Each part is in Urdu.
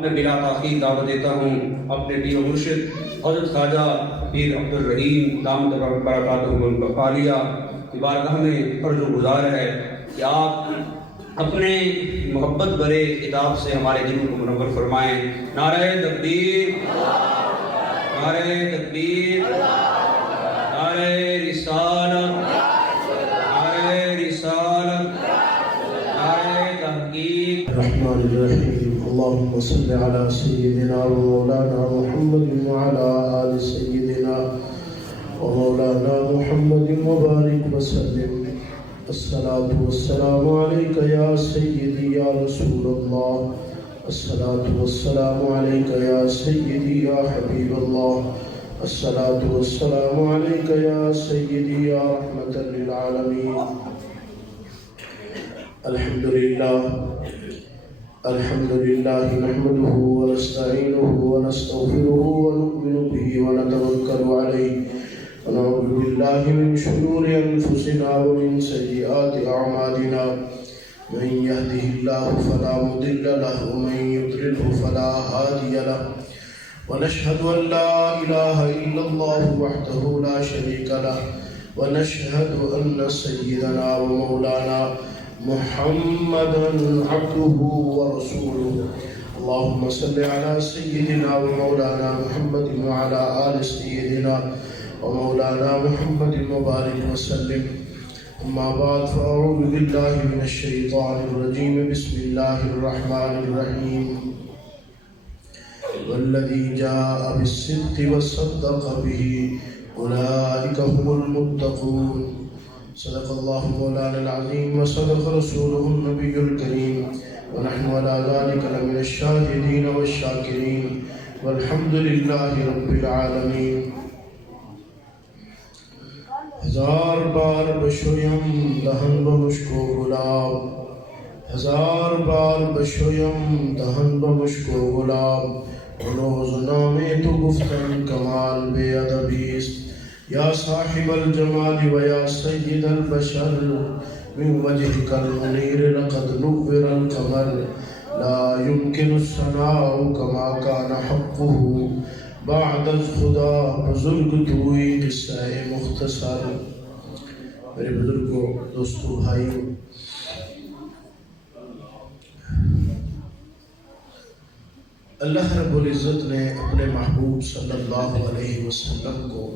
میں بلا تاخیر دعوت دیتا ہوں اپنے پیر و مرشد حضرت خواجہ پیر عبدالرحیم دامت برکاتہ العالیہ کی بارگاہ میں عرض و گزار ہے کہ آپ اپنے محبت بھرے خطاب سے ہمارے دلوں کو منور فرمائیں۔ نعرہ تکبیر، نعرہ تکبیر، نعرہ رسالت، نعرہ رسالت، نعرہ تحقیق۔ الرحمن الرحیم، اللهم صل على سيدنا ومولانا محمد وعلى آل سيدنا ومولانا محمد وبارك وسلم۔ الصلاة والسلام عليك يا سيدي يا رسول الله، الصلاة والسلام عليك يا سيدي يا حبيب الله، الصلاة والسلام عليك يا سيدي يا رحمة للعالمين۔ الحمد لله نحمده ونستعينه ونستغفره ونؤمن به ونتوكل عليه ونعوذ بالله من شرور أنفسنا ومن سيئات أعمالنا، من يهده الله فلا مضل له ومن يضلله فلا هادي له، ونشهد أن لا إله إلا الله وحده لا شريك له، ونشهد أن سيدنا ومولانا محمدا عبده ورسوله۔ اللهم صل على سيدنا ومولانا محمد وعلى آل سيدنا ومولانا محمد وبارك وسلم۔ أما بعد، فأعوذ بالله من الشيطان الرجيم، بسم الله الرحمن الرحيم۔ والذي جاء بالصدق وصدق به أولئك هم المتقون۔ صدق الله مولانا العظيم وصدق رسوله النبي الكريم، ونحن على ذلك لمن الشاهدين والشاكرين، والحمد لله رب العالمين۔ ہزار بار بشویم دہن بمشکو گلاب، ہزار بار بشویم دہن بمشکو گلاب، روز نامے تو گفتن کمال بے ادبیست۔ یا صاحب الجمال و یا سید البشر، من وجهك المنیر لقد نور القمر، لا يمكن الثناء كما كان حقه بعد خدا بزرگ توئی قصہ مختصر۔ میرے بزرگوں، دوستو، بھائیوں، اللہ رب العزت نے اپنے محبوب صلی اللہ علیہ وسلم کو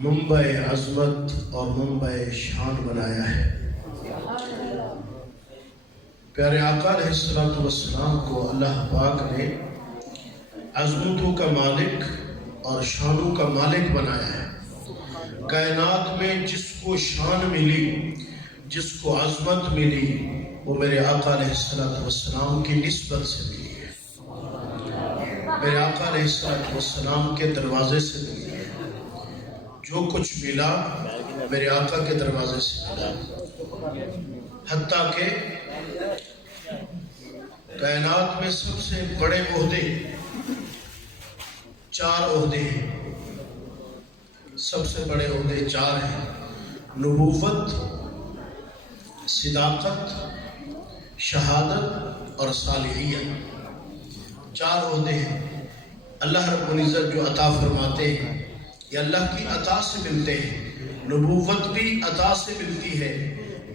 منبع عظمت اور منبع شان بنایا ہے۔ پیارے آقا علیہ السلام کو اللہ پاک نے عظمتوں کا مالک اور شانوں کا مالک بنایا ہے۔ کائنات میں جس کو شان ملی، جس کو عظمت ملی، وہ میرے آقا علیہ السلام کی نسبت سے ملی ہے، میرے آقا علیہ السلام کے دروازے سے ملی ہے۔ جو کچھ ملا میرے آقا کے دروازے سے ملا، حتیٰ کہ کائنات میں سب سے بڑے عہدے 4 عہدے ہیں، سب سے بڑے عہدے 4 ہیں: نبوت، صداقت، شہادت اور صالحیت۔ 4 عہدے ہیں۔ اللہ رب العزت جو عطا فرماتے ہیں یہ اللہ کی عطا سے ملتے ہیں۔ نبوت بھی عطا سے ملتی ہے،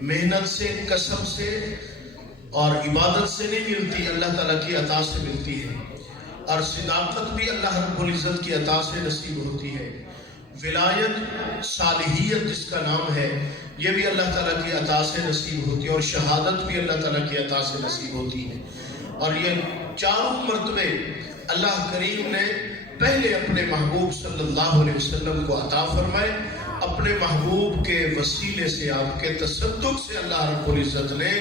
محنت سے، کسب سے اور عبادت سے نہیں ملتی، اللہ تعالیٰ کی عطا سے ملتی ہے۔ اور صداقت بھی اللہ رب العزت کی عطا سے نصیب ہوتی ہے۔ ولایت، صالحیت جس کا نام ہے، یہ بھی اللہ تعالیٰ کی عطا سے نصیب ہوتی ہے، اور شہادت بھی اللہ تعالیٰ کی عطا سے نصیب ہوتی ہے۔ اور یہ 4 مرتبے اللہ کریم نے پہلے اپنے محبوب صلی اللہ علیہ وسلم کو عطا فرمائے۔ اپنے محبوب کے وسیلے سے، آپ کے تصدق سے اللہ رب العزت نے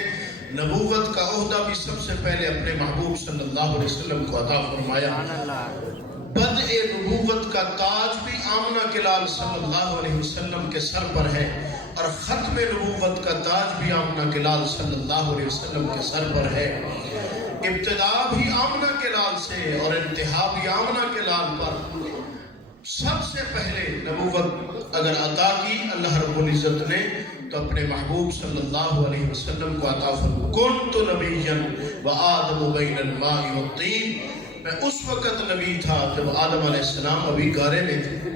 نبوت کا عہدہ بھی سب سے پہلے اپنے محبوب صلی اللہ علیہ وسلم کو عطا فرمایا۔ بدء نبوت کا تاج بھی آمنہ کے لال صلی اللہ علیہ وسلم کے سر پر ہے، اور ختم نبوت کا تاج بھی آمنہ کے لال صلی اللہ علیہ وسلم کے سر پر ہے۔ ابتدا بھی آمنہ کے لال سے اور انتہا بھی آمنہ کے لال پر۔ سب سے پہلے نبوت اگر عطا کی اللہ رب العزت نے تو اپنے محبوب صلی اللہ علیہ وسلم کو عطا فرمایا کنت نبیا وآدم بین الماء والطین، میں اس وقت نبی تھا جب آدم علیہ السلام ابھی گارے میں تھے،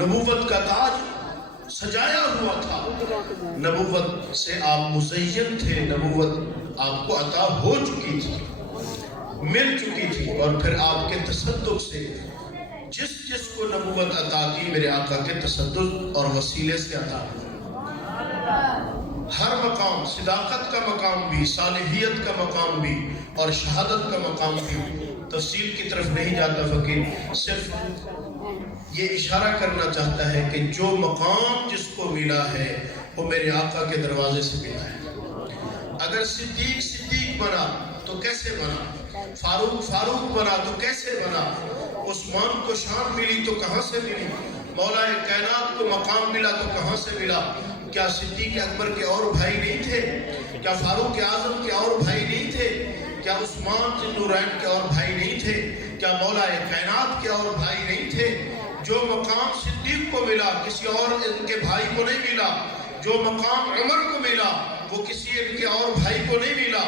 نبوت کا تاج سجایا ہوا تھا، نبوت سے آپ مزین تھے، نبوت آپ کو عطا ہو چکی تھی، مل چکی تھی، اور پھر آپ کے تصدق سے جس جس کو نبوت عطا کی میرے آقا کے تصدق اور وسیلے سے عطا کی۔ ہر مقام، صداقت کا مقام بھی، صالحیت کا مقام بھی اور شہادت کا مقام بھی، تفصیل کی طرف نہیں جاتا فقیر، صرف یہ اشارہ کرنا چاہتا ہے کہ جو مقام جس کو ملا ہے وہ میرے آقا کے دروازے سے ملا ہے۔ اگر صدیق صدیق بنا تو کیسے بنا، فاروق فاروق بنا تو کیسے بنا، عثمان کو شان ملی تو کہاں سے ملی، مولا کائنات کو مقام ملا تو کہاں سے ملا؟ کیا صدیق اکبر کے اور بھائی نہیں تھے؟ کیا فاروق اعظم کے اور بھائی نہیں تھے؟ کیا عثمان ذی النورین کے اور بھائی نہیں تھے؟ کیا مولا کائنات کے اور بھائی نہیں تھے؟ جو مقام صدیق کو ملا کسی اور ان کے بھائی کو نہیں ملا، جو مقام عمر کو ملا وہ کسی ان کے اور بھائی کو نہیں ملا،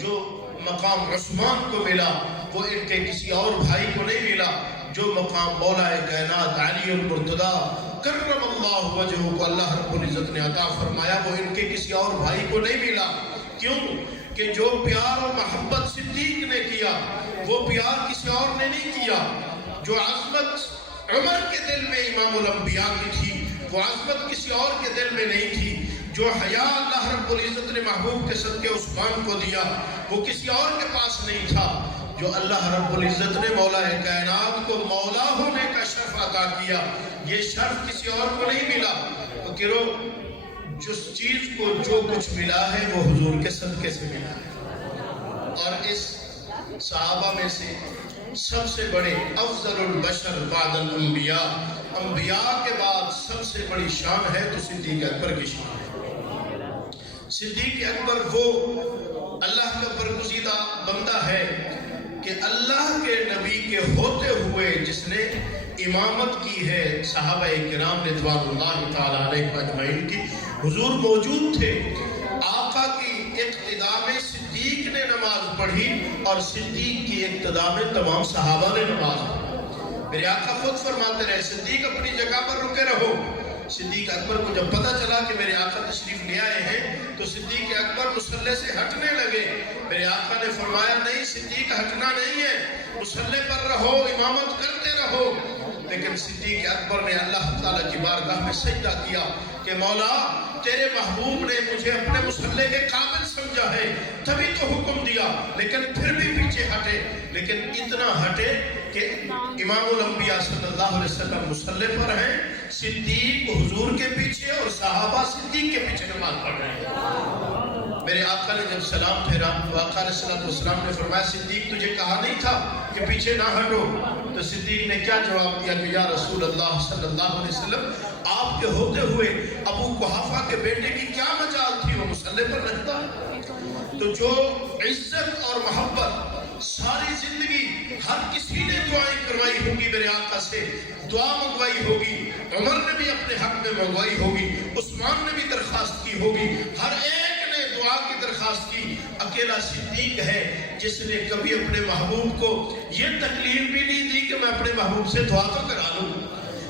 جو مقام عثمان کو ملا وہ ان کے کسی اور بھائی کو نہیں ملا، جو مقام مولا کائنات علی المرتضیٰ کرم اللہ وجہہ کو اللہ رب العزت نے عطا فرمایا وہ ان کے کسی اور بھائی کو نہیں ملا۔ کیوں کہ جو پیار اور محبت صدیق نے کیا وہ پیار کسی اور نے نہیں کیا، جو عظمت عمر کے دل میں امام الانبیاء کی تھی وہ عظمت کسی اور کے دل میں نہیں تھی، جو حیا اللہ رب العزت نے محبوب کے صدقے عثمان کو دیا وہ کسی اور کے پاس نہیں تھا، جو اللہ رب العزت نے مولا کائنات کو مولا ہونے کا شرف عطا کیا یہ شرف کسی اور کو نہیں ملا۔ تو کرو جس چیز کو جو کچھ ملا ہے وہ حضور کے صدقے سے ملا ہے، اور اس صحابہ میں سے سب سے بڑے افضل البشر بعد الانبیاء، انبیاء کے بعد سب سے بڑی شان ہے تو صدیق اکبر کی شان ہے۔ صدیق اکبر وہ اللہ کا برگزیدہ بندہ ہے کہ اللہ کے نبی کے ہوتے ہوئے جس نے امامت کی ہے، صحابہ کرام رضوان اللہ تعالیٰ علیہ اجمعین کی حضور موجود تھے، آقا کی اقتداء میں صدیق نے نماز پڑھی اور صدیق کی اقتداء میں تمام صحابہ نے نماز پڑھی۔ میرے آقا خود فرماتے رہے صدیق اپنی جگہ پر رکے رہو۔ صدیق اکبر کو جب پتہ چلا کہ میرے آقا تشریف لے آئے ہیں تو صدیق اکبر مصلی سے ہٹنے لگے، میرے آقا نے فرمایا نہیں صدیق ہٹنا نہیں ہے، مصلی پر رہو، امامت کرتے رہو۔ لیکن صدیق اکبر نے اللہ تعالیٰ کی بارگاہ میں سجدہ کیا کہ مولا تیرے محبوب نے مجھے اپنے مصلی کے قابل سمجھا ہے تبھی تو حکم دیا، لیکن پھر بھی پیچھے ہٹے، لیکن اتنا ہٹے کہ امام الانبیاء صلی اللہ علیہ وسلم مصلی پر ہیں، صدیق حضور کے پیچھے اور صحابہ صدیق کے پیچھے نماز پڑھ رہے ہیں۔ میرے آقا نے جب سلام پھیرا تو آقا علیہ السلام نے فرمایا صدیق تجھے کہا نہیں تھا کہ پیچھے نہ ہٹو؟ تو صدیق نے کیا جواب دیا کہ یا رسول اللہ صلی اللہ علیہ وسلم آپ کے ہوتے ہوئے ابو قحافہ کے بیٹے کی کیا مجال تھی، وہ مصلی پر رہتا۔ تو جو عزت اور محبت ساری زندگی ہر کسی نے دعائیں کروائی ہوگی میرے آقا سے، دعا منگوائی ہوگی، عمر نے بھی اپنے حق میں منگوائی ہوگی، عثمان نے بھی درخواست کی ہوگی، ہر ایک نے دعا کی درخواست کی، اکیلا صدیق ہے جس نے کبھی اپنے محبوب کو یہ تکلیف بھی نہیں دی کہ میں اپنے محبوب سے دعا تو کرا لوں۔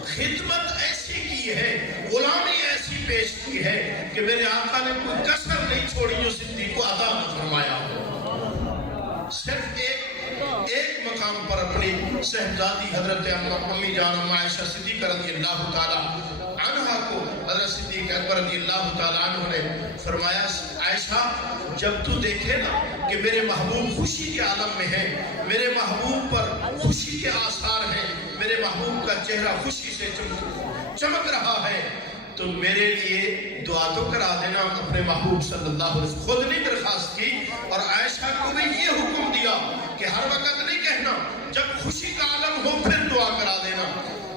خدمت ایسی کی ہے، غلامی ایسی پیش کی ہے کہ میرے آقا نے کوئی کسر نہیں چھوڑی جو صدیق کو عطا فرمایا۔ صرف ایک مقام پر اپنی صاحبزادی حضرت امی جان ام عائشہ صدیقہ رضی اللہ تعالیٰ عنہ کو حضرت صدیق اکبر رضی اللہ تعالیٰ عنہ نے فرمایا عائشہ جب تو دیکھے نا کہ میرے محبوب خوشی کے عالم میں ہے، میرے محبوب پر خوشی کے آثار ہیں، میرے محبوب کا چہرہ خوشی سے چمک رہا ہے تو میرے لیے دعا تو کرا دینا اپنے محبوب صلی اللہ علیہ وسلم۔ خود نے درخواست کی اور عائشہ کو بھی یہ حکم دیا کہ ہر وقت نہیں کہنا، جب خوشی کا عالم ہو پھر دعا کرا دینا۔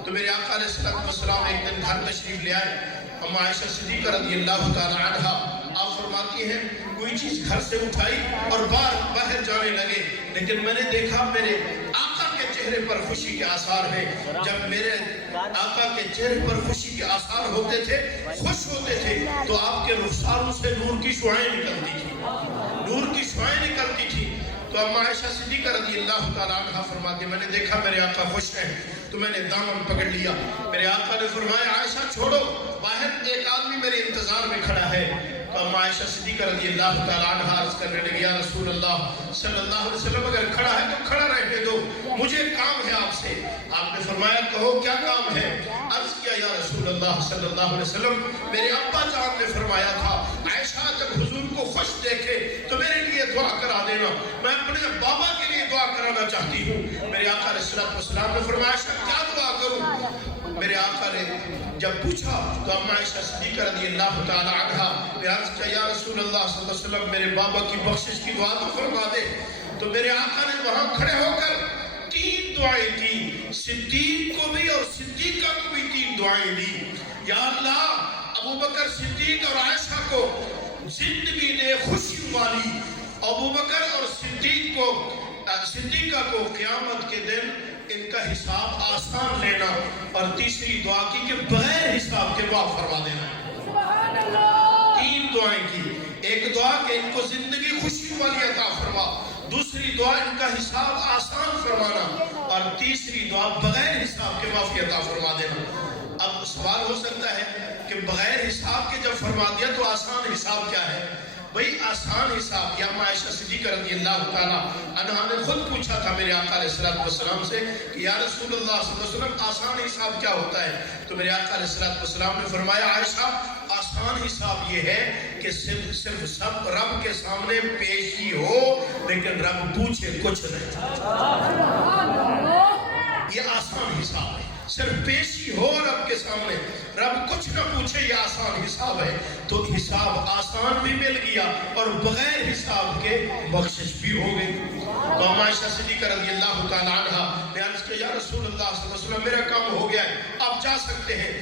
تو میرے آقا علیہ السلام ایک دن گھر تشریف لے آئے، ام عائشہ صدیقہ رضی اللہ تعالی عنہا آپ فرماتی ہیں کوئی چیز گھر سے اٹھائی اور باہر جانے لگے، لیکن میں نے دیکھا میرے آقا کے چہرے پر خوشی کے آثار ہیں. جب میرے آقا کے چہرے پر خوشی کے آثار ہوتے تھے، خوش ہوتے تھے، تو آپ کے رخساروں سے نور کی شعائیں نکلتی تھی، نور کی شعائیں نکلتی تھی. تو اما عائشہ صدیقہ رضی اللہ تعالیٰ عنہ فرماتی میں نے دیکھا میرے آقا خوش ہیں تو میں نے دامن پکڑ لیا. میرے آقا نے فرمایا عائشہ چھوڑو، باہر ایک آدمی میرے انتظار میں کھڑا ہے. تو اما عائشہ صدیقہ رضی اللہ تعالیٰ عنہ عرض کرنے لگی یا رسول اللہ صلی اللہ علیہ وسلم اگر کھڑا ہے تو کھڑا رہنے دو، مجھے کام ہے آپ سے. آپ نے فرمایا کہو کیا کام ہے؟ عرض کیا یا رسول اللہ صلی اللہ علیہ وسلم میرے ابا جان نے فرمایا تھا عائشہ جب حضور کو خوش دیکھے تو میرے لیے دعا کرا دینا، میں اپنے بابا کے لیے دعا کرانا چاہتی ہوں. میرے آقا علیہ السلام نے فرمایا عائشہ کیا دعا کروں؟ میرے آقا نے جب پوچھا تو اما عائشہ صدیقہ رضی اللہ تعالی عنہا نے عرض کیا یا رسول اللہ صلی اللہ علیہ وسلم میرے بابا کی بخشش کی دعا تو فرما دے. تو میرے آقا نے وہاں کھڑے ہو کر 3 دعائیں کی، صدیق کو بھی اور صدیقہ کو بھی 3 دعائیں دی. یا اللہ ابو بکر صدیق اور عائشہ کو زندگی دے خوشی والی، ابو بکر اور صدیقہ کو قیامت کے دن ان کا حساب آسان لینا. اور تیسری دعا کی کہ بغیر حساب کے معاف فرما دینا. 3 دعائیں کی. ایک دعا کہ ان کو زندگی خوشی والی عطا فرما، دوسری دعا ان کا حساب آسان فرمانا، اور تیسری دعا بغیر حساب کے معافی عطا فرما دینا. اب سوال ہو سکتا ہے کہ بغیر حساب کے جب فرما دیا تو آسان حساب کیا ہے؟ بھئی آسان حساب یا اما عائشہ صدیقہ رضی اللہ تعالیٰ عنہا نے خود پوچھا تھا میرے آقا علیہ السلام سے کہ یا رسول اللہ صلی اللہ علیہ وسلم آسان حساب کیا ہوتا ہے؟ تو میرے آقا علیہ السلام نے فرمایا عائشہ آسان حساب یہ ہے کہ صرف سب رب کے سامنے پیش ہی ہو لیکن رب پوچھے کچھ نہیں. یہ آسان حساب ہے. صرف پیشی ہو رب کے سامنے، رب کچھ نہ پوچھے، یہ آسان حساب ہے. تو حساب آسان بھی مل گیا اور بغیر حساب کے بخشش بھی ہو گئی. تو اما عائشہ صدیقہ رضی اللہ تعالی عنہا نے عرض کیا یا رسول اللہ صلی اللہ علیہ وسلم میرا کام ہو گیا ہے، آپ جا سکتے ہیں.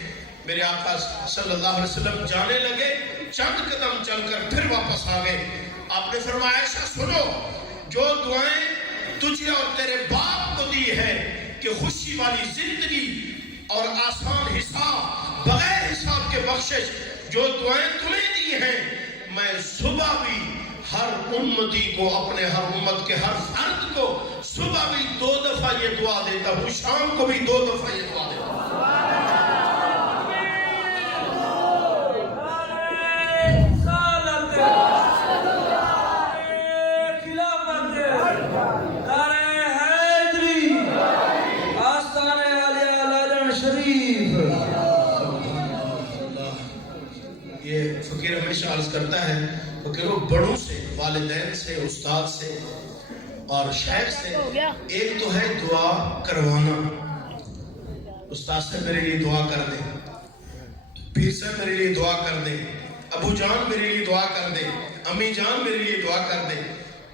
میرے آقا صلی اللہ علیہ وسلم جانے لگے، چند قدم چل کر پھر واپس آ گئے. آپ نے فرمایا عائشہ سنو، جو دعائیں تجھے اور تیرے باپ کو دی ہے کہ خوشی والی زندگی اور آسان حساب، بغیر حساب کے بخشش، جو دعائیں تمہیں دی ہیں میں صبح بھی ہر امتی کو، اپنے ہر امت کے ہر فرد کو صبح بھی 2 دفعہ یہ دعا دیتا ہوں، شام کو بھی 2 دفعہ یہ دعا دیتا ہوں. فقیر ہمیشہ عرض کرتا ہے فقیروں بڑوں سے، والدین سے، استاد سے اور شیخ سے ایک تو ہے دعا کروانا. استاد سے میرے لیے دعا کر دے، پیر سے میرے لیے دعا کر دے، ابو جان میرے لیے دعا کر دے، امی جان میرے لیے دعا کر دے.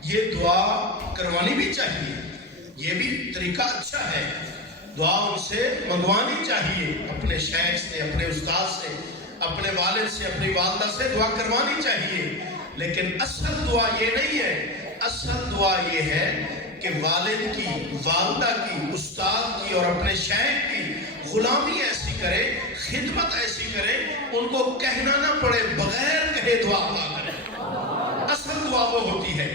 یہ دعا کروانی بھی چاہیے، یہ بھی طریقہ اچھا ہے. دعا ان سے منگوانی چاہیے، اپنے شیخ سے، اپنے استاد سے، اپنے والد سے، اپنی والدہ سے دعا کروانی چاہیے. لیکن اصل دعا یہ نہیں ہے. اصل دعا یہ ہے کہ والد کی، والدہ کی، استاد کی اور اپنے شیخ کی غلامی ایسی کرے، خدمت ایسی کرے، ان کو کہنا نہ پڑے، بغیر کہے دعا ادا کرے. اصل دعا وہ ہوتی ہے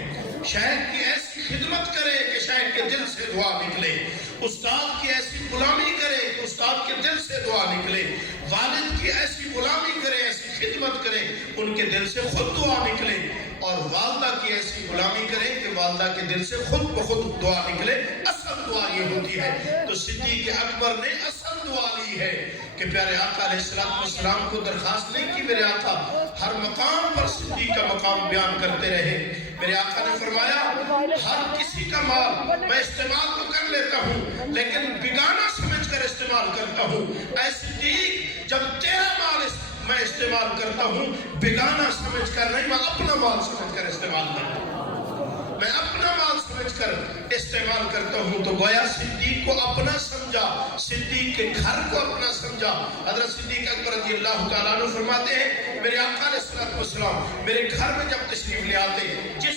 شیخ کی ایسی خدمت کرے کہ شیخ کے دل سے دعا نکلے، استاد کی ایسی غلامی کرے کہ استاد کے دل سے دعا نکلے، والد کی ایسی غلامی کرے، ایسی خدمت کرے ان کے دل سے خود دعا نکلے، اور والدہ کی ایسی غلامی کرے کہ والدہ کے دل سے خود بخود دعا نکلے. اصل دعا یہ ہوتی ہے. تو صدیق اکبر نے اصل دعا لی ہے کہ پیارے آقا علیہ السلام کو درخواست نہیں کی. میرے آقا ہر مقام پر صدیق کا مقام بیان کرتے رہے. میرے آقا نے فرمایا ہر کسی کا مال میں استعمال تو کر لیتا ہوں لیکن بیگانہ سمجھ کر استعمال کرتا ہوں. اے صدیق جب تیرا مال میں استعمال کرتا ہوں بیگانہ سمجھ کر نہیں، میں اپنا مال سمجھ کر استعمال کرتا ہوں، میں اپنا مال سمجھ کر استعمال کرتا ہوں. تو گویا صدیق کو اپنا سمجھا، صدیق کے گھر کو اپنا سمجھا. حضرت صدیق اکبر رضی اللہ تعالیٰ عنہ فرماتے ہیں میرے آقا علیہ السلام میرے گھر میں جب تشریف لے آتے، جس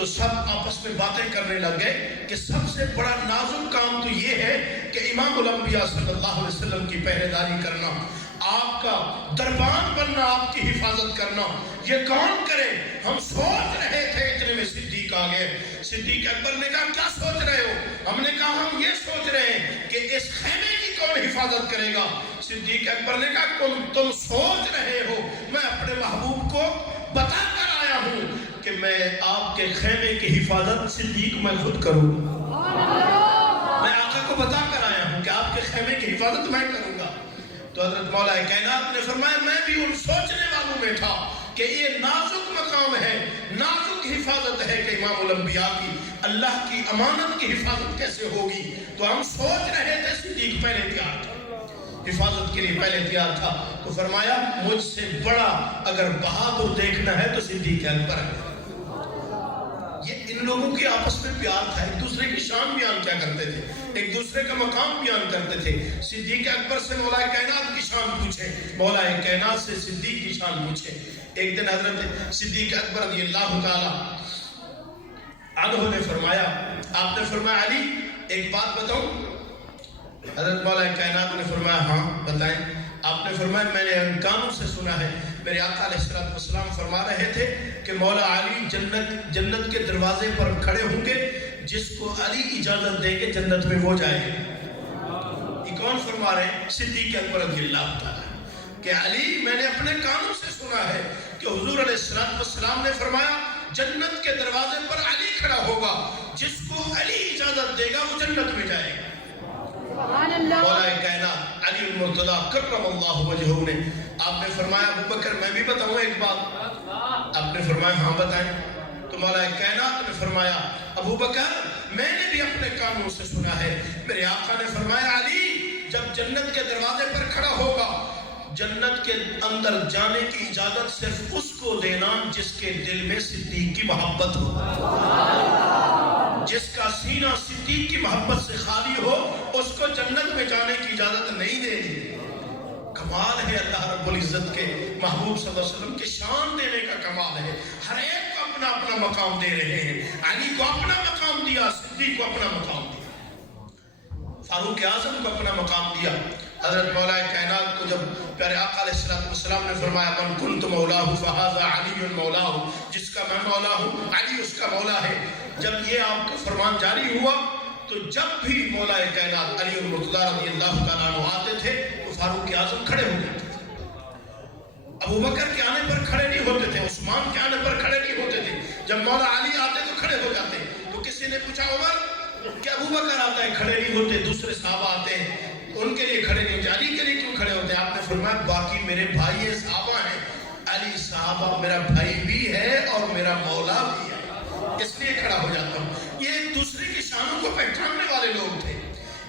تو سب آپس میں باتیں کرنے لگ گئے کہ سب سے بڑا نازک کام تو یہ ہے کہ امام الانبیاء صلی اللہ علیہ وسلم کی پہرے داری کرنا، آپ کا دربان بننا، آپ کی حفاظت کرنا، یہ کون کرے؟ ہم سوچ رہے تھے، اتنے میں صدیق آ گئے۔ صدیق اکبر نے کہا کیا سوچ رہے ہو؟ ہم نے کہا ہم یہ سوچ رہے ہیں کہ اس خیمے کی کون حفاظت کرے گا؟ صدیق اکبر نے کہا تم سوچ رہے ہو، میں اپنے محبوب کو بتا کر آیا ہوں کہ میں آپ کے خیمے کی حفاظت صدیق میں خود کروں گا۔ میں آقا کو بتا کر آیا ہوں کہ آپ کے خیمے کی حفاظت میں کروں گا۔ تو حضرت مولا کائنات نے فرمایا میں بھی ان سوچنے والوں میں تھا کہ یہ نازک مقام ہے، نازک حفاظت ہے کہ امام الانبیاء کی، اللہ کی امانت کی حفاظت کیسے ہوگی؟ تو ہم سوچ رہے تھے، صدیق پہلے تیار تھا، حفاظت کے لیے پہلے تیار تھا۔ تو فرمایا مجھ سے بڑا اگر بہادر دیکھنا ہے تو صدیق اکبر ہے۔ یہ ان لوگوں کی آپس میں پیار تھا، ایک دوسرے کی شان بیان کیا کرتے تھے، ایک دوسرے کا مقام بیان کرتے تھے۔ صدیق اکبر سے مولا کائنات کی شان پوچھے، مولا کائنات سے صدیق کی شان پوچھے۔ ایک دن حضرت صدیق اکبر رضی اللہ تعالی عنہ نے فرمایا، آپ نے فرمایا علی ایک بات بتاؤں؟ حضرت مولا کائنات نے فرمایا ہاں بتائیں۔ آپ نے فرمایا میں نے ان کانوں سے سنا ہے، میرے آقا علیہ السلام فرما رہے تھے کہ مولا علی جنت کے دروازے پر کھڑے ہوں گے، جس کو علی اجازت دے کے جنت میں وہ جائے گا۔ یہ کون فرما رہے ہیں؟ صدیق اکبر رضی اللہ تعالیٰ کہ علی، میں نے اپنے کانوں سے سنا ہے کہ حضور علیہ السلام نے فرمایا جنت کے دروازے پر علی کھڑا ہوگا، جس کو علی اجازت دے گا وہ جنت میں جائے گا۔ مولا کائنات علی المرتضی کرم اللہ وجہہ نے آپ نے فرمایا ابو بکر میں بھی بتاؤں ایک بات؟ آپ نے فرمایا ہاں بتائیں۔ تو مولا کائنات نے فرمایا ابو بکر میں نے بھی اپنے کانوں سے سنا ہے، میرے آقا نے فرمایا علی جب جنت کے دروازے پر کھڑا ہوگا، جنت کے اندر جانے کی اجازت صرف اس کو دینا جس کے دل میں صدیق کی محبت ہو، جس کا سینہ صدیق کی محبت سے خالی ہو، اس کو جنت میں جانے کی اجازت نہیں دینی۔ کمال ہے اللہ رب العزت کے محبوب صلی اللہ علیہ وسلم کے شان دینے کا کمال ہے۔ ہر ایک کو اپنا اپنا مقام دے رہے ہیں، علی کو اپنا مقام دیا، صدیق کو اپنا مقام دیا، فاروق اعظم کو اپنا مقام دیا۔ حضرت مولا کائنات کو جب پیارے آقا علیہ السلام نے فرمایا من کنت مولاہ فہذا علی مولاہ، جس کا میں مولا ہوں علی اس کا مولا ہے، جب یہ آپ کا فرمان جاری ہوا تو جب بھی مولا کائنات علی المرتضی رضی اللہ تعالیٰ عنہ آتے تھے تو فاروق اعظم کھڑے ہو جاتے تھے، ابو بکر کے آنے پر کھڑے نہیں ہوتے تھے، عثمان کے آنے پر کھڑے نہیں ہوتے تھے، جب مولا علی آتے تو کھڑے ہو جاتے۔ تو کسی نے پوچھا عمر کہ ابو بکر آتا ہے کھڑے نہیں ہوتے، دوسرے صحابہ آتے ہیں ان کے لیے کھڑے نہیں ہوتے، علی کے لیے کیوں کھڑے ہوتے ہیں؟ آپ نے فرمایا باقی میرے بھائی ہیں، صحابہ ہیں، علی صحابہ میرا بھائی بھی ہے اور میرا مولا بھی ہے، اس لیے کھڑا ہو جاتا ہوں۔ یہ ایک دوسرے کی شانوں کو پہچاننے والے لوگ تھے،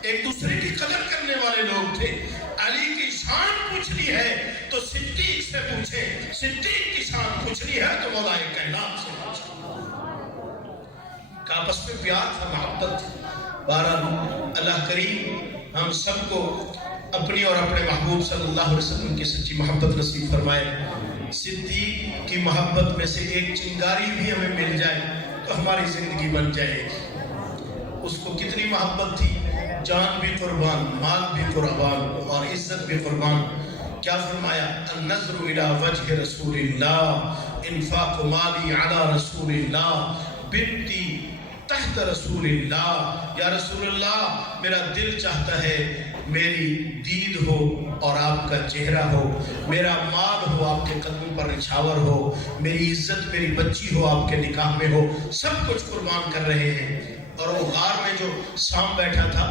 ایک دوسرے کی قدر کرنے والے لوگ تھے۔ علی کی شان پوچھنی ہے تو صدیق سے پوچھیں، صدیق کی شان پوچھنی ہے تو مولا کائنات سے پوچھیں۔ آپس میں پیار تھا، محبت تھی۔ بہرحال اللہ کریم ہم سب کو اپنی اور اپنے محبوب صلی اللہ علیہ وسلم کی سچی محبت نصیب فرمائے۔ صدیق کی محبت میں سے ایک چنگاری بھی ہمیں مل جائے تو ہماری زندگی بن جائے گی۔ اس کو کتنی محبت تھی، جان بھی قربان، مال بھی قربان اور عزت بھی قربان۔ کیا فرمایا؟ النظر الی وجہ رسول اللہ، انفاق مالی علی رسول اللہ، بنتی تحت رسول اللہ۔ یا رسول اللہ میرا دل چاہتا ہے میری دید ہو اور آپ کا چہرہ ہو، میرا مال ہو آپ کے قدموں پر نچھاور ہو، میری عزت میری بچی ہو آپ کے نکاح میں ہو، سب کچھ قربان کر رہے ہیں۔ اور وہ غار میں جو سام بیٹھا تھا،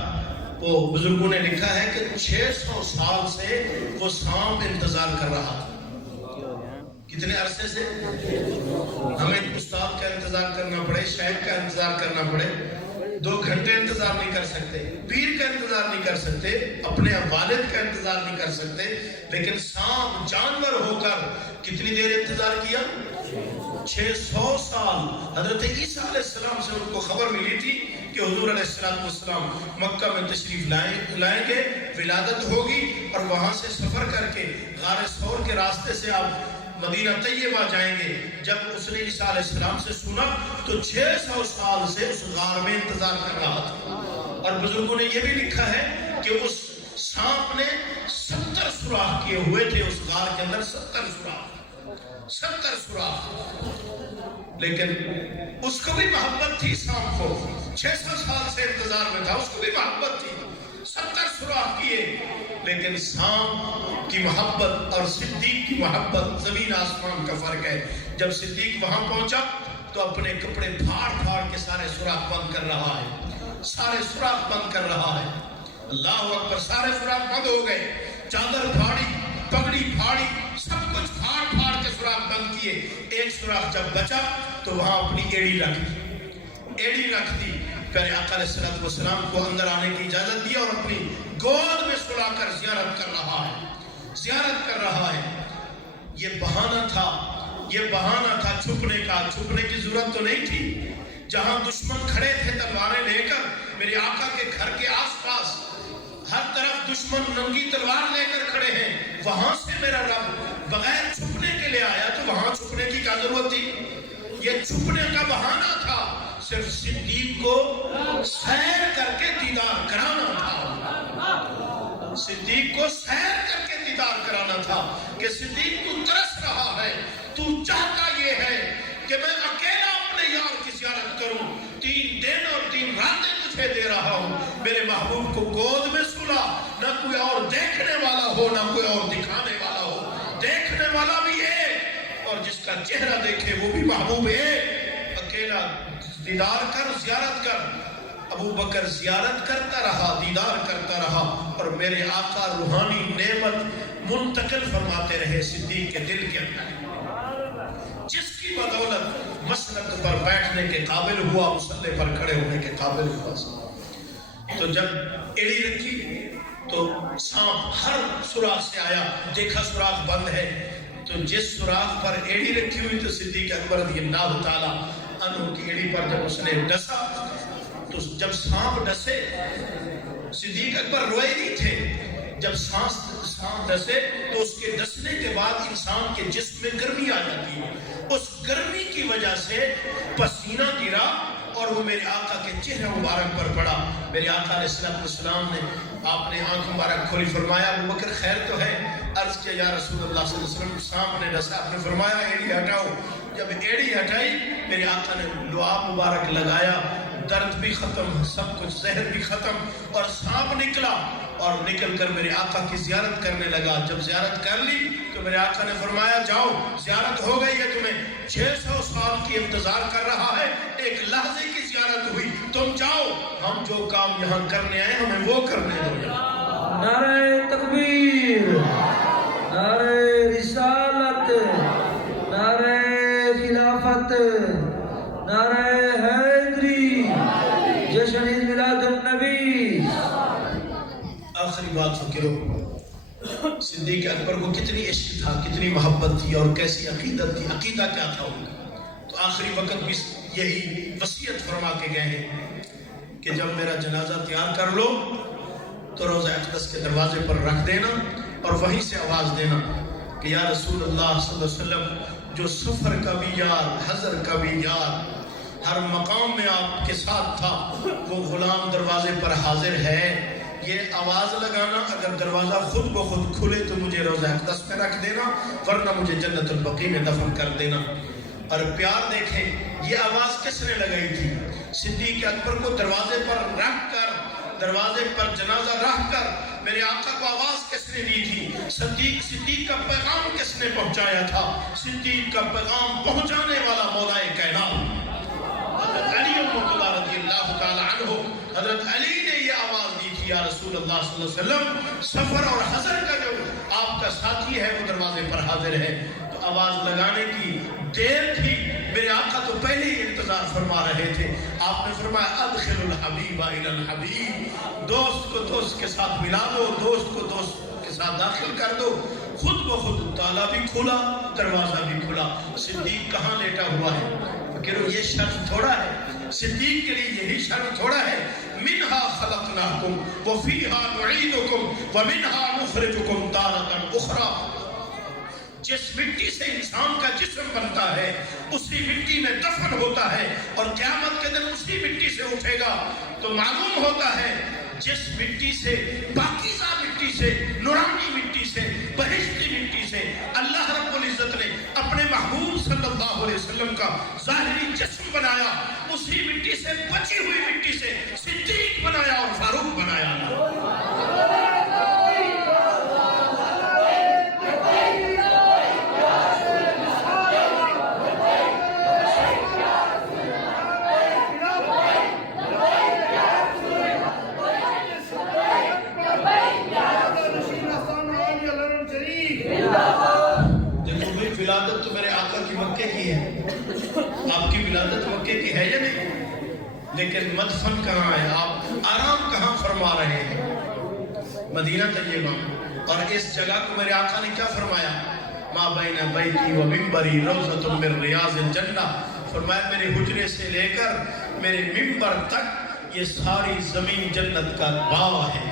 وہ بزرگوں نے لکھا ہے کہ 600 سال سے وہ سام انتظار کر رہا تھا۔ کتنے عرصے سے؟ ہمیں استاد کا انتظار کرنا پڑے، شیخ کا انتظار کرنا پڑے، 2 گھنٹے انتظار نہیں کر سکتے، پیر کا انتظار نہیں کر سکتے، اپنے والد کا انتظار نہیں کر سکتے، لیکن سام جانور ہو کر کتنی دیر انتظار کیا؟ 600 سال۔ حضرت عیسیٰ علیہ السلام سے ان کو خبر ملی تھی کہ حضور علیہ السلام مکہ میں تشریف لائیں گے، ولادت ہوگی اور وہاں سے سفر کر کے غار ثور کے راستے سے آپ مدینہ طیبہ جائیں گے. جب اس نے عیسیٰ علیہ السلام سے سنا تو 600 سال سے اس غار میں انتظار کر رہا تھا. اور بزرگوں نے یہ بھی لکھا ہے کہ اس سانپ نے 70 سوراخ کیے ہوئے تھے اس غار کے اندر. 70 سوراخ. لیکن اس کو بھی محبت تھی سانپ کو. 600 سال سے انتظار میں تھا, اس کو بھی محبت تھی. 70 سوراخ کیے, لیکن سانپ کی محبت اور صدیق کی محبت زمین آسمان کا فرق ہے. جب صدیق وہاں پہنچا تو اپنے کپڑے پھاڑ پھاڑ کے سارے سوراخ بند کر رہا ہے. سارے سوراخ بند کر رہا ہے. اللہ اکبر. سارے سوراخ بند ہو گئے. چادر پھاڑی, پگڑی پھاڑی, سب کچھ پھاڑ پھاڑ کے سوراخ بند کیے. ایک سوراخ جب بچا تو وہاں اپنی ایڑی رکھ دی. پیارے آقا علیہ السلام کو اندر آنے کی اجازت دی اور اپنی گود میں سلا کر زیارت کر رہا ہے. یہ بہانہ تھا چھپنے کا. چھپنے کی ضرورت تو نہیں تھی. جہاں دشمن کھڑے تھے تلواریں لے کر, میرے آقا کے گھر کے آس پاس ہر طرف دشمن ننگی تلوار لے کر کھڑے ہیں, وہاں سے میرا رب بغیر چھپنے کے لیے آیا تو وہاں چھپنے کی کیا ضرورت تھی؟ یہ چھپنے کا بہانہ تھا. صرف صدیق کو سیر کر کے دیدار کرانا تھا. صدیق کو سیر کر کے دیدار کرانا تھا کہ صدیق تو ترس رہا ہے, تو چاہتا یہ ہے کہ میں اکیلا اپنے یار کی زیارت کروں. 3 دن اور 3 راتیں تجھے دے رہا ہوں. میرے محبوب کو گود میں سلا. نہ کوئی اور دیکھنے والا ہو, نہ کوئی اور دکھانے والا ہو. دیکھنے والا بھی ہے اور جس کا چہرہ دیکھے وہ بھی محبوب ہے. اکیلا دیدار کر, زیارت کر. ابو بکر زیارت کرتا رہا, دیدار کرتا رہا, اور میرے آقا روحانی نعمت منتقل فرماتے رہے صدیق کے دل کے اندر, جس کی بدولت مسند پر بیٹھنے کے قابل ہوا, مصلی پر کھڑے ہونے کے قابل ہوا. تو جب ایڑی رکھی تو سانپ ہر سوراخ سے آیا, دیکھا سوراخ بند ہے. تو جس سوراخ پر ایڑی رکھی ہوئی تو صدیق اکبر رضی اللہ تعالیٰ عنہ کی ایڑی پر جب اس نے ڈسا, تو جب سانپ ڈسے صدیق اکبر روئے نہیں تھے. جب سانپ ڈسے تو اس کے ڈسنے کے بعد انسان کے جسم میں گرمی آ جاتی ہے. اس گرمی کی وجہ سے پسینہ گرا اور وہ میرے آقا کے چہرے مبارک پر پڑا. میرے آقا علیہ السلام نے, آپ نے آنکھ مبارک کھولی, فرمایا ابو بکر خیر تو ہے؟ عرض کیا یا رسول اللہ صلی اللہ علیہ وسلم سانپ نے ڈسا. آپ نے فرمایا ایڑی ہٹاؤ. جب ایڑی ہٹائی میرے آقا نے لعاب مبارک لگایا, درد بھی ختم, سب کچھ زہر بھی ختم, اور سانپ نکلا اور نکل کر میرے آقا کی زیارت کرنے لگا. جب زیارت کر لی تو میرے آقا نے فرمایا جاؤ, زیارت ہو گئی ہے, تمہیں 600 سال کی انتظار کر رہا ہے, ایک لحظے کی زیارت ہوئی, تم جاؤ, ہم جو کام یہاں کرنے آئے ہمیں وہ کرنے دو. نعرہ تکبیر, نعرہ رسالت, نعرہ خلافت, نعرہ حیدری, جشن عید میلاد النبی. آخری بات فکرو, صدیق اکبر کو کتنی عشق تھا, کتنی محبت تھی, اور کیسی عقیدت تھی. عقیدہ کیا تھا ان کا؟ تو آخری وقت بھی یہی وصیت فرما کے گئے ہیں کہ جب میرا جنازہ تیار کر لو تو روضہ اقدس کے دروازے پر رکھ دینا اور وہیں سے آواز دینا کہ یا رسول اللہ صلی اللہ علیہ وسلم, جو سفر کا بھی یار, حضر کا بھی یار, ہر مقام میں آپ کے ساتھ تھا, وہ غلام دروازے پر حاضر ہے. یہ آواز لگانا, اگر دروازہ خود بخود کھلے تو مجھے روضہ اقدس میں رکھ دینا, ورنہ مجھے جنت البقیع میں دفن کر دینا. اور پیار دیکھیں یہ آواز کس نے لگائی تھی؟ صدیق اکبر کو دروازے پر رکھ کر, دروازے پر جنازہ رکھ کر میرے آقا کو آواز کس نے دی تھی؟ صدیق کا پیغام کس نے پہنچایا تھا؟ صدیق کا پیغام پہنچانے والا مولا کائنات حضرت علی رضی اللہ تعالی عنہ. حضرت علی نے یہ آواز دی تھی یا رسول اللہ صلی اللہ علیہ وسلم, سفر اور حضر کا جو آپ کا ساتھی ہے وہ دروازے پر حاضر ہے. تو آواز لگانے کی دیر تھی, میرے آقا تو پہلے ہی انتظار فرما رہے تھے. آپ نے فرمایا ادخل الحبیب الی الحبیب, دوست کو دوست کے ساتھ ملا دو, دوست کو دوست کے ساتھ داخل کر دو. خود بخود تالا بھی کھلا, دروازہ بھی کھلا. صدیق کہاں لیٹا ہوا ہے؟ فکرو یہ شرط تھوڑا ہے, صدیق کے لیے یہی شرط تھوڑا ہے. منہا خلقناکم وفیہا نعیدکم ومنہا نخرجکم تارۃ اخری. جس مٹی سے انسان کا جسم بنتا ہے اسی مٹی میں دفن ہوتا ہے اور قیامت کے دن اسی مٹی سے اٹھے گا. تو معلوم ہوتا ہے جس مٹی سے، پاکیزہ مٹی سے، نورانی مٹی سے، بہشتی مٹی سے اللہ رب العزت نے اپنے محبوب صلی اللہ علیہ وسلم کا ظاہری جسم بنایا، اسی مٹی سے، بچی ہوئی مٹی سے صدیق بنایا اور فاروق بنایا. ولادت تو میرے آقا کی مکے کی ہے، آپ کی ولادت مکے کی ہے یا نہیں؟ لیکن مدفن کہاں ہے؟ آپ آرام کہاں فرما رہے ہیں؟ مدینہ طیبہ. اور اس جگہ کو میرے آقا نے کیا فرمایا؟ ما بین بیتی و منبری روضۃ من ریاض الجنہ. فرمایا میرے حجرے سے لے کر میرے منبر تک یہ ساری زمین جنت کا باغ ہے،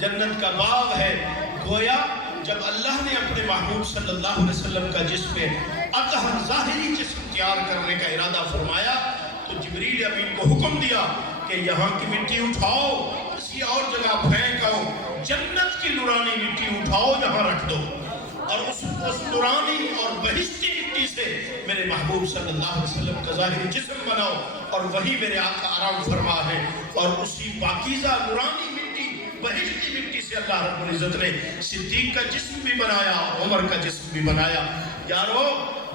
جنت کا باغ ہے. گویا جب اللہ نے اپنے محبوب صلی اللہ علیہ وسلم کا جسم اطہر ظاہری جسم تیار کرنے کا ارادہ فرمایا تو جبریل امین کو حکم دیا کہ یہاں کی مٹی اٹھاؤ، کسی اور جگہ پھینک آؤ، جنت کی نورانی مٹی اٹھاؤ یہاں رکھ دو، اور اس نورانی اور بہشتی مٹی سے میرے محبوب صلی اللہ علیہ وسلم کا ظاہری جسم بناؤ. اور وہی میرے آقا آرام فرما ہے. اور اسی پاکیزہ نورانی بہشتی مٹی سے اللہ رب العزت نے صدیق کا جسم بھی بنایا، عمر کا جسم بھی بنایا. یارو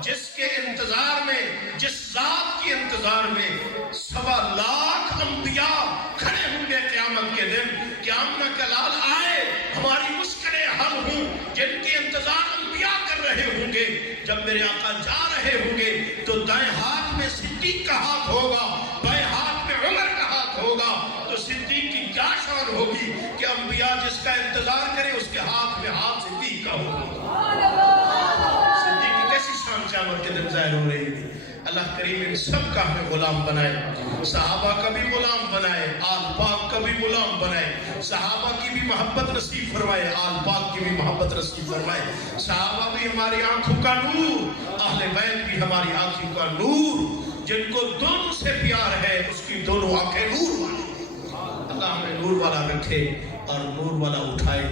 جس کے انتظار میں، جس ذات کے انتظار میں 1.25 لاکھ انبیاء کھڑے ہوں گے قیامت کے دن، قیامت کا لال آئے، ہماری مشکلیں حل ہوں، جن کے انتظار انبیاء کر رہے ہوں گے، جب میرے آقا جا رہے ہوں گے تو دائیں ہاتھ میں صدیق کا ہاتھ ہوگا، بائیں ہاتھ میں عمر کا ہاتھ ہوگا. تو صدیق کی کیا شان ہوگی کہ انبیاء جس کا انتظار کرے اس کے ہاتھ میں ہاتھ صدیق کا ہوگا. صدیق کی کیسی شان قیامت کے دن ظاہر ہو رہی تھی. اللہ کریم ان سب کا ہمیں غلام بنائے، صحابہ کا بھی غلام بنائے، آل پاک کا بھی غلام بنائے. صحابہ کی بھی محبت نصیب فرمائے، آل پاک کی بھی محبت نصیب فرمائے. صحابہ بھی ہماری آنکھوں کا نور، اہل بیت بھی ہماری آنکھوں کا نور. جن کو دونوں سے پیار ہے اس کی دونوں آنکھیں نور والی. اللہ ہمیں نور والا رکھے اور نور والا اٹھائے.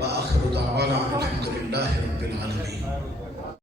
وآخر دعوانا الحمدللہ رب العالمین.